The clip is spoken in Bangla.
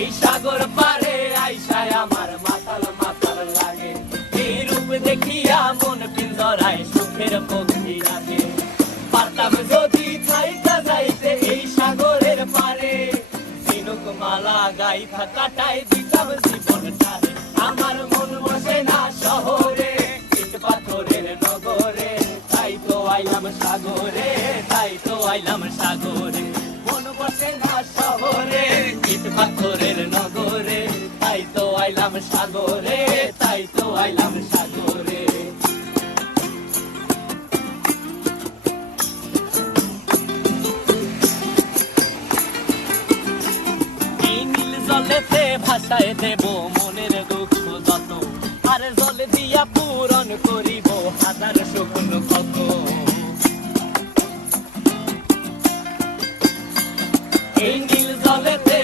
এই সাগর পারে আইসায় আমার মাতাল মাতাল লাগে, এই রূপ দেখিয়া মন পিঞ্জরায় সুখের পক্ষী রাখে। পারতাম যদি থাইকা যাইতে এই সাগরের পারে, ঝিনুক মালা গাইথা কাটাই দিতাম জীবনটারে। আমার মন বসে না শহরে, ইট পাথরের নগরে, তাই তো আইলাম সাগরে, তাই তো আইলাম সাগরে। মন বসে না শহরে, ইট পাথরের নগরে, তাই তো আইলাম সাগরে, তাই তো আইলাম সাগরে। এই নীল জলেতে ভাসায় দেব মনের দুঃখ যত, আর জলে দিয়া পূরণ করিব হাজার স্বপ্ন কত। এই নীল জলেতে